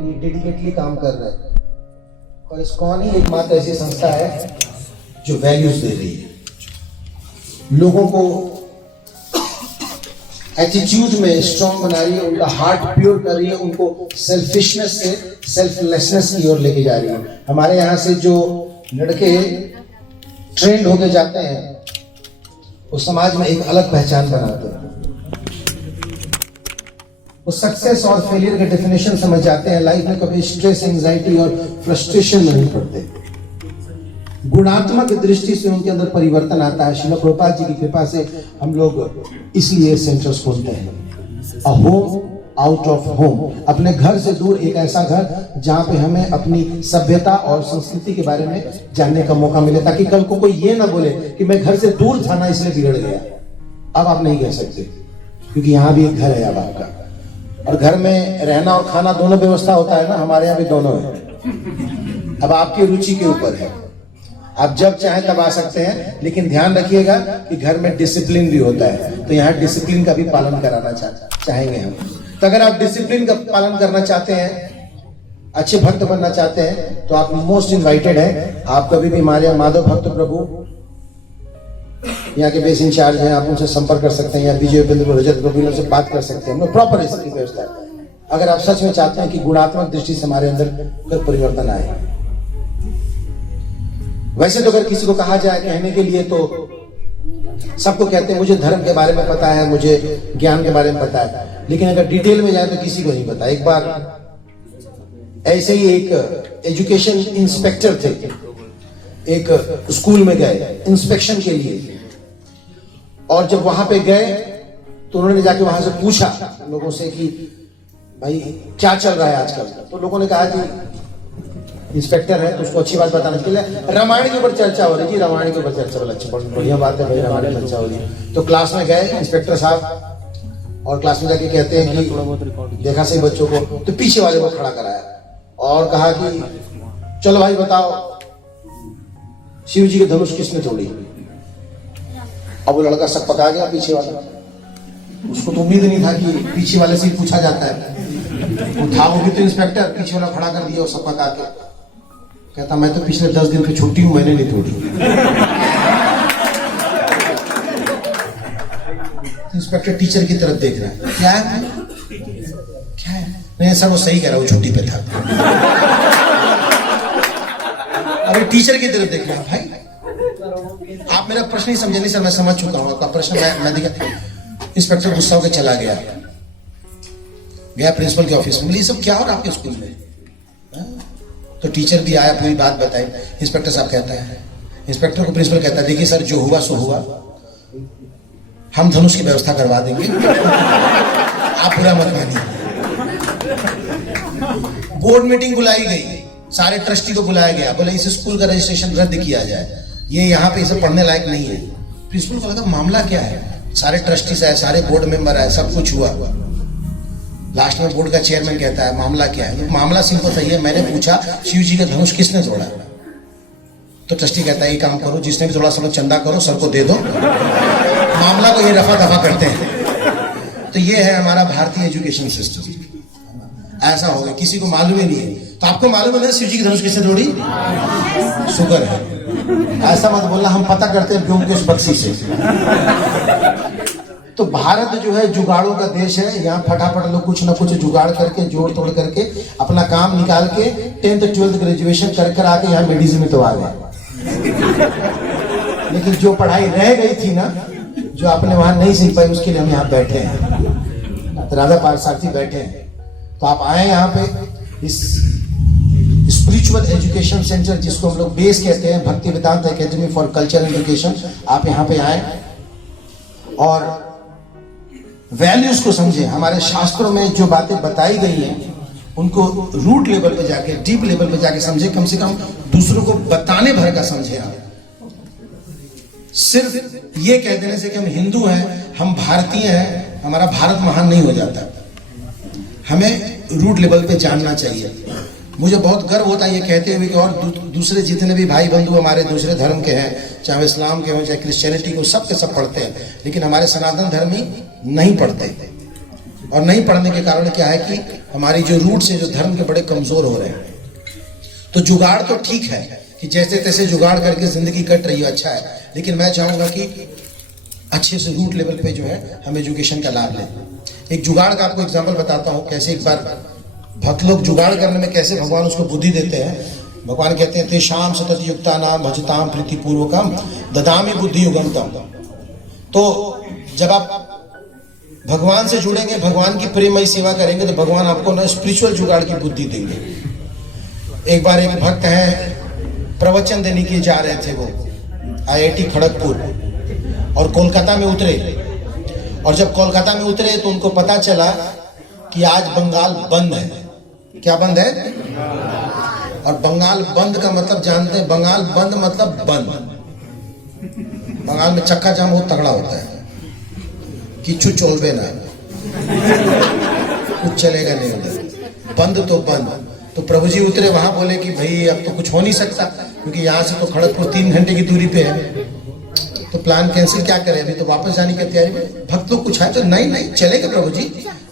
Dedicatedly काम कर रहे हैं और इस्कॉन ही एकमात्र ऐसी संस्था है जो वैल्यूज दे रही है, लोगों को एटीट्यूड में स्ट्रॉन्ग बना रही है, उनका हार्ट प्योर कर रही है, उनको सेल्फिशनेस से सेल्फलेसनेस की ओर लेके जा रही है। हमारे यहाँ से जो लड़के ट्रेंड होके जाते हैं वो समाज में एक अलग पहचान बनाते हैं, वो सक्सेस और फेलियर के डेफिनेशन समझ जाते हैं, लाइफ में कभी स्ट्रेस, एंजाइटी और फ्रस्ट्रेशन नहीं पड़ते। गुणात्मक दृष्टि से उनके अंदर परिवर्तन आता है। श्रील प्रभुपाद जी की कृपा से हम लोग इसलिए सेंटर्स खोलते हैं, a home out of home, अपने घर से दूर एक ऐसा घर जहां पे हमें अपनी सभ्यता और संस्कृति के बारे में जानने का मौका मिले, ताकि कल को कोई ये ना बोले कि मैं घर से दूर था ना इसलिए बिगड़ गया। अब आप नहीं कह सकते, क्योंकि यहाँ भी एक घर है अब आपका, और घर में रहना और खाना दोनों व्यवस्था होता है ना, हमारे यहाँ भी दोनों है। अब आपकी रुचि के ऊपर है, आप जब चाहें तब आ सकते हैं, लेकिन ध्यान रखिएगा कि घर में डिसिप्लिन भी होता है, तो यहाँ डिसिप्लिन का भी पालन कराना चाहेंगे हम। तो अगर आप डिसिप्लिन का पालन करना चाहते हैं, अच्छे भक्त बनना चाहते हैं, तो आप मोस्ट इनवाइटेड हैं। आप कभी भी हमारे माधव भक्त प्रभु यहाँ के बेस इंचार्ज हैं, आप उनसे संपर्क कर सकते हैं, या विजय उपेंद्र रजत प्रभु उनसे बात कर सकते हैं। प्रॉपर इसकी व्यवस्था है, अगर आप सच में चाहते हैं कि गुणात्मक दृष्टि से हमारे अंदर परिवर्तन आए। वैसे तो अगर किसी को कहा जाए कहने के लिए, तो सबको कहते हैं मुझे धर्म के बारे में पता है, मुझे ज्ञान के बारे में पता है, लेकिन अगर डिटेल में जाए तो किसी को नहीं पता। एक बार ऐसे ही एक एजुकेशन इंस्पेक्टर थे, एक स्कूल में गए इंस्पेक्शन के लिए, और जब वहां पे गए तो उन्होंने जाके वहां से पूछा लोगों से कि भाई क्या चल रहा है आजकल। तो लोगों ने कहा कि इंस्पेक्टर है तो उसको अच्छी बात बताने के लिए रामायण के ऊपर चर्चा हो रही थी, रामायण के ऊपर चर्चा वाला अच्छा बढ़िया बात है भाई, रामायण की चर्चा हो रही है। तो क्लास में गए इंस्पेक्टर साहब, और क्लास में जाके कहते हैं कि देखा सही बच्चों को, तो पीछे वाले को खड़ा कराया और कहा कि चलो भाई बताओ शिव जी के धनुष किसने तोड़ी। अब वो लड़का सब पका गया पीछे वाला, उसको तो उम्मीद नहीं था कि पीछे वाले से पूछा जाता है। वो था वो भी तो इंस्पेक्टर, पीछे वाला खड़ा कर दिया और सब पका के कहता मैं तो पिछले 10 दिन की छुट्टी हूं, मैंने नहीं तोड़ी। इंस्पेक्टर टीचर की तरफ देख रहा है, क्या है क्या है, नहीं सर वो सही कह रहा, वो छुट्टी पे था। अरे टीचर की तरफ देख रहा है, भाई आप मेरा प्रश्न ही समझे नहीं सर, मैं समझ चुका हूं आपका प्रश्न, मैं देखा। इंस्पेक्टर गुस्सा होकर चला गया प्रिंसिपल के ऑफिस में, ये सब क्या हो रहा है आपके स्कूल में। तो टीचर भी आया, पूरी बात बताई। इंस्पेक्टर साहब कहता है, इंस्पेक्टर को प्रिंसिपल कहता है देखिए सर जो हुआ सो हुआ, हम धनुष की व्यवस्था करवा देंगे, आप बुरा मत मानिए। बोर्ड मीटिंग बुलाई गई, सारे ट्रस्टी को बुलाया गया, बोले इस स्कूल का रजिस्ट्रेशन रद्द किया जाए, ये यहाँ पे इसे पढ़ने लायक नहीं है। प्रिंसिपल को लगा मामला क्या है, सारे ट्रस्टीज आए, सारे बोर्ड मेंबर आए, सब कुछ हुआ। लास्ट में बोर्ड का चेयरमैन कहता है मामला क्या है। मामला सिंपल सही है, मैंने पूछा शिव जी का धनुष किसने तोड़ा। तो ट्रस्टी कहता है ये काम करो, जिसने भी थोड़ा सा चंदा करो, सर को दे दो, मामला को ये रफा दफा करते हैं। तो ये है हमारा भारतीय एजुकेशन सिस्टम। ऐसा हो गया, किसी को मालूम ही नहीं है। तो आपको मालूम है ना शिव जी की धनुष किसने तोड़ी, शुगर है। ऐसा मत बोलना हम पता करते हैं ब्योमकेश बख्शी से। तो भारत जो है जुगाड़ों का देश है, यहाँ फटाफट लोग कुछ ना कुछ जुगाड़ करके जोड़ तोड़ करके अपना काम निकाल के 10th 12th ग्रेजुएशन कर आके यहाँ मेडिसिन में तो आ गए। लेकिन जो पढ़ाई रह गई थी ना, जो आपने वहां नहीं सीख पाई, उसके लिए हम यहाँ बैठे हैं, तो राधा पारसार्थी बैठे हैं। तो आप आए यहाँ पे इस स्पिरिचुअल एजुकेशन सेंटर, जिसको हम लोग बेस कहते हैं, भक्ति वेदांत एकेडमी फॉर कल्चर एजुकेशन, आप यहाँ पे आए और वैल्यूज को समझे। हमारे शास्त्रों में जो बातें बताई गई हैं उनको रूट लेवल पे जाके, डीप लेवल पे जाके समझे, कम से कम दूसरों को बताने भर का समझे। आप सिर्फ ये कह देने से कि हम हिंदू हैं, हम भारतीय हैं, हमारा भारत महान नहीं हो जाता। हमें रूट लेवल पे जानना चाहिए। मुझे बहुत गर्व होता है ये कहते हुए कि और दूसरे जितने भी भाई बंधु हमारे दूसरे धर्म के हैं, चाहे इस्लाम के हों चाहे क्रिश्चियनिटी को, सब के सब पढ़ते हैं, लेकिन हमारे सनातन धर्मी नहीं पढ़ते। और नहीं पढ़ने के कारण क्या है कि हमारी जो रूट्स है जो धर्म के बड़े कमजोर हो रहे हैं। तो जुगाड़ तो ठीक है कि जैसे तैसे जुगाड़ करके जिंदगी कट रही है, अच्छा है, लेकिन मैं चाहूंगा कि अच्छे से रूट लेवल पे जो है हम एजुकेशन का लाभ लें। एक जुगाड़ का आपको एग्जांपल बताता हूँ, कैसे एक बार भक्त लोग जुगाड़ करने में कैसे भगवान उसको बुद्धि देते हैं। भगवान कहते हैं तेषां सतत युक्ता नाम भजताम प्रीति पूर्वकम ददामि बुद्धि युगंतम। तो जब आप भगवान से जुड़ेंगे, भगवान की प्रेममयी सेवा करेंगे, तो भगवान आपको ना स्पिरिचुअल जुगाड़ की बुद्धि देंगे। एक बार एक भक्त है प्रवचन देने के जा रहे थे, वो IIT खड़गपुर, और कोलकाता में उतरे। और जब कोलकाता में उतरे तो उनको पता चला कि आज बंगाल बंद है। क्या बंद है? और बंगाल बंद का मतलब जानते हैं? बंगाल बंद मतलब बंद। बंगाल में चक्का जाम बहुत तगड़ा होता है, किच्छु चोलबे ना, कुछ चलेगा नहीं उधर, बंद तो बंद। तो प्रभु जी उतरे वहां, बोले कि भाई अब तो कुछ हो नहीं सकता, क्योंकि यहाँ से तो खड़गपुर 3 घंटे की दूरी पे है, तो प्लान कैंसिल क्या करें, अभी तो वापस जाने की तैयारी में। भक्त लोग कुछ है तो नहीं चलेगा प्रभु जी।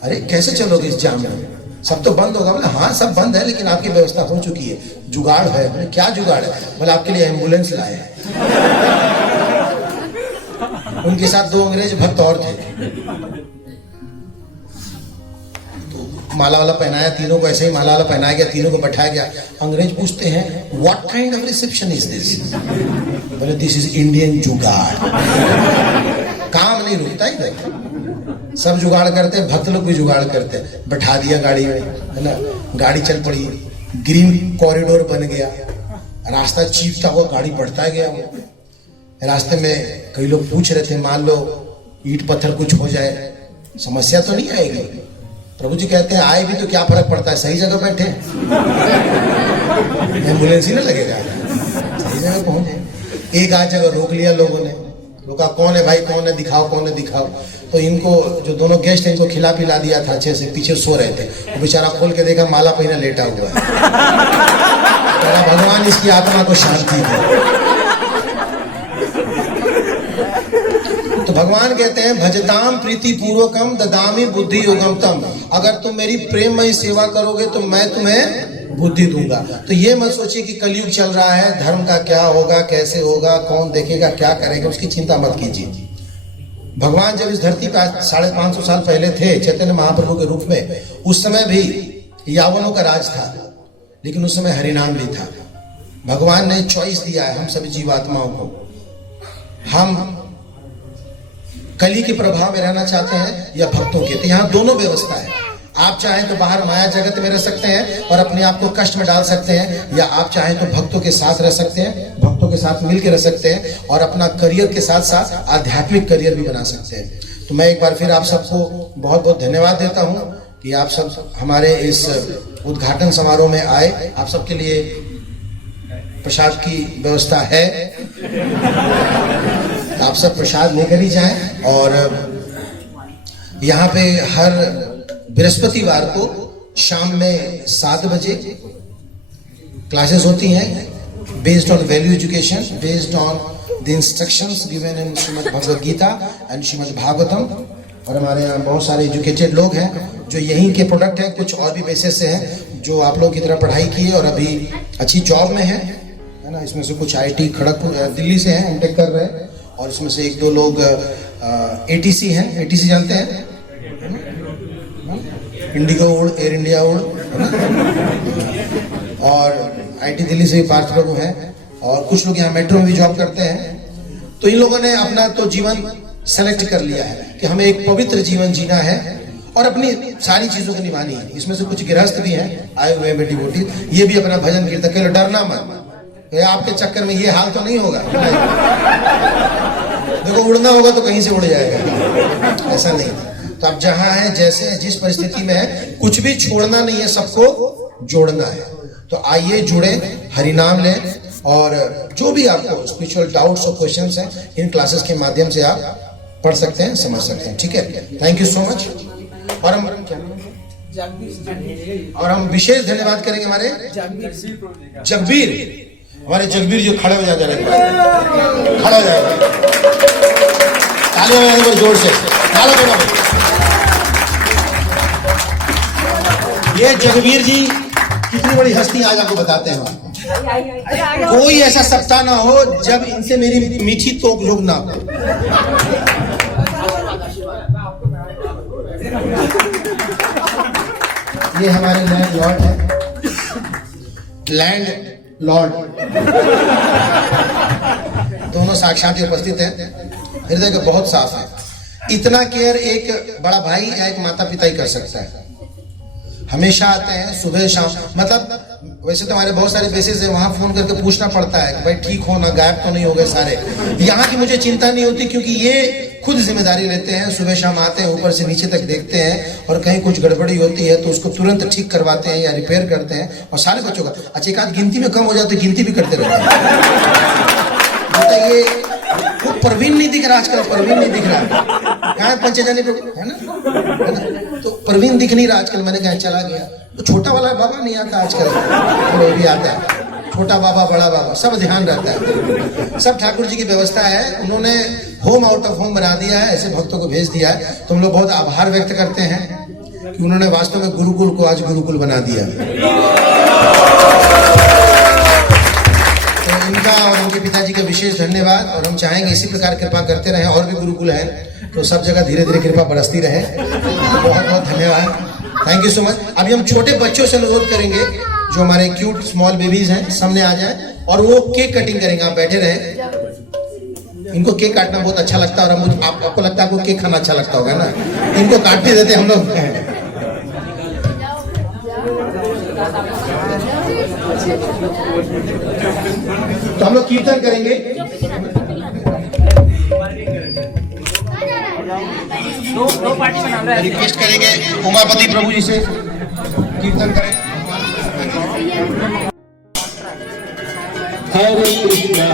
अरे कैसे चलोगे इस जाम में, सब तो बंद होगा। बोले हाँ सब बंद है, लेकिन आपकी व्यवस्था हो चुकी है, जुगाड़ है। बोले क्या जुगाड़ है? बोले आपके लिए एम्बुलेंस लाए हैं। उनके साथ 2 अंग्रेज भक्त और थे, तो माला वाला पहनाया तीनों को, ऐसे ही माला वाला पहनाया गया, तीनों को बैठाया गया। अंग्रेज पूछते हैं what kind of reception is this? बोले दिस इज इंडियन जुगाड़। काम नहीं रुकता इधर, सब जुगाड़ करते हैं, भक्त लोग भी जुगाड़ करते हैं। बैठा दिया गाड़ी में, है ना, गाड़ी चल पड़ी, ग्रीन कॉरिडोर बन गया, रास्ता चीपता हुआ गाड़ी बढ़ता गया। रास्ते में कई लोग पूछ रहे थे, मान लो ईंट पत्थर कुछ हो जाए, समस्या तो नहीं आएगी? प्रभु जी कहते हैं आए भी तो क्या फर्क पड़ता है, सही जगह बैठे, एम्बुलेंस ही ना लगेगा, सही जगह पहुंचे। एक आध जगह रोक लिया लोगों ने, रोका, कौन है भाई, कौन है, दिखाओ कौन है, दिखाओ। तो इनको जो दोनों गेस्ट हैं, इनको खिला पिला दिया था अच्छे से, पीछे सो रहे थे। वो बेचारा खोल के देखा, माला पहना लेटा हुआ है। तो भगवान इसकी आत्मा को शांति दे। तो भगवान कहते हैं भजताम प्रीति पूर्वकम ददामि बुद्धि युगंतम। अगर तुम मेरी प्रेममयी सेवा करोगे तो मैं तुम्हें बुद्धि दूंगा। तो ये मत सोचिए कि कलयुग चल रहा है, धर्म का क्या होगा, कैसे होगा, कौन देखेगा, क्या करेगा, उसकी चिंता मत कीजिए। भगवान जब इस धरती पर 550 साल पहले थे चैतन्य महाप्रभु के रूप में, उस समय भी यावनों का राज था, लेकिन उस समय हरिनाम भी था। भगवान ने चॉइस दिया है हम सभी जीवात्माओं को, हम कली के प्रभाव में रहना चाहते हैं या भक्तों के। तो यहाँ दोनों व्यवस्था है। आप चाहें तो बाहर माया जगत में रह सकते हैं और अपने आप को कष्ट में डाल सकते हैं, या आप चाहें तो भक्तों के साथ रह सकते हैं, भक्तों के साथ मिलकर रह सकते हैं, और अपना करियर के साथ साथ आध्यात्मिक करियर भी बना सकते हैं। तो मैं एक बार फिर आप सबको बहुत बहुत धन्यवाद देता हूँ कि आप सब हमारे इस उद्घाटन समारोह में आए। आप सबके लिए प्रसाद की व्यवस्था है, आप सब प्रसाद लेकर ही जाएं। और यहाँ पे हर बृहस्पतिवार को शाम में 7 बजे क्लासेस होती हैं, based on value education, based on the instructions given in Shrimad Bhagavad Gita and Shrimad Bhagavatam. और हमारे यहाँ बहुत सारे एजुकेटेड लोग हैं जो यहीं के प्रोडक्ट हैं, कुछ और भी बेसिस से हैं जो आप लोगों की तरह पढ़ाई किए और अभी अच्छी जॉब में है ना। इसमें से कुछ IIT खड़गपुर दिल्ली से हैं, एमटेक कर रहे हैं, और इसमें से 1-2 लोग ATC हैं। ATC जानते हैं? इंडिगो उड़, एयर इंडिया उड़, और IIT दिल्ली से भी पार्थ प्रभु हैं, और कुछ लोग यहाँ मेट्रो में भी जॉब करते हैं। तो इन लोगों ने अपना तो जीवन सेलेक्ट कर लिया है कि हमें एक पवित्र जीवन जीना है और अपनी सारी चीजों को निभानी है। इसमें से कुछ गृहस्थ भी हैं आए हुए बेटी बोटी, ये भी अपना भजन कीर्तन के, डरना मत, आपके चक्कर में ये हाल तो नहीं होगा। देखो उड़ना होगा तो कहीं से उड़ जाएगा, ऐसा नहीं। तो आप जहां हैं, जैसे जिस परिस्थिति में है, कुछ भी छोड़ना नहीं है, सबको जोड़ना है। तो आइए जुड़े, हरिनाम लें, और जो भी आपको स्पिरिचुअल डाउट्स और क्वेश्चंस हैं, इन क्लासेस के माध्यम से आप पढ़ सकते हैं, समझ सकते हैं। ठीक है, थैंक यू सो मच। और हम विशेष धन्यवाद करेंगे हमारे जगबीर, हमारे जगबीर जो खड़े हो जाए, खड़ा हो जाएगा, तालियां बजाएंगे जोर से, तालियां बजाओ। ये जगवीर जी कितनी बड़ी हस्ती, आज आपको बताते हैं हम। कोई ऐसा सप्ताह ना हो जब इनसे मेरी मीठी तोक जोग ना हो। ये हमारे लैंड लॉर्ड है, लैंड लॉर्ड, दोनों साक्षात उपस्थित हैं। हृदय का बहुत साफ है। इतना केयर एक बड़ा भाई या एक माता पिता ही कर सकता है। हमेशा आते हैं सुबह शाम, मतलब वैसे तो हमारे बहुत सारे बेसिस है, वहां फोन करके पूछना पड़ता है कि भाई ठीक हो ना, गायब तो नहीं हो गए सारे। यहाँ की मुझे चिंता नहीं होती क्योंकि ये खुद जिम्मेदारी लेते हैं। सुबह शाम आते हैं, ऊपर से नीचे तक देखते हैं और कहीं कुछ गड़बड़ी होती है तो उसको तुरंत ठीक करवाते हैं या रिपेयर करते हैं। और सारे बच्चों का अच्छा एक आध गिनती में कम हो जाते गिनती भी करते रहते हैं। ये वो परवीन नहीं दिख रहा आजकल, परवीन नहीं दिख रहा कहाँ है, पंचे जाने को है ना, तो परवीन दिख नहीं रहा आजकल। मैंने कहा चला गया। तो छोटा वाला बाबा नहीं आता आजकल, वो भी आता है, छोटा बाबा बड़ा बाबा सब ध्यान रहता है। सब ठाकुर जी की व्यवस्था है, उन्होंने होम आउट ऑफ होम बना दिया है, ऐसे भक्तों को भेज दिया है। तो हम लोग बहुत आभार व्यक्त करते हैं कि उन्होंने वास्तव में गुरुकुल को आज गुरुकुल बना दिया। तो इनका और उनके पिताजी का विशेष धन्यवाद। और हम चाहेंगे इसी प्रकार कृपा करते रहें। और भी गुरुकुल है तो सब जगह धीरे धीरे कृपा बरसती रहे। बहुत बहुत धन्यवाद, थैंक यू सो मच। अभी हम छोटे बच्चों से अनुरोध करेंगे जो हमारे क्यूट स्मॉल बेबीज हैं, सामने आ जाएं और वो केक कटिंग करेंगे। आप बैठे रहें। इनको केक काटना बहुत अच्छा लगता है और आपको लगता है आपको केक खाना अच्छा लगता होगा ना, इनको काटने देते हम लोग। तो हम लोग कीर्तन करेंगे। रिक्वेस्ट करेंगे उमापति प्रभु जी से कीर्तन करें। हरे कृष्णा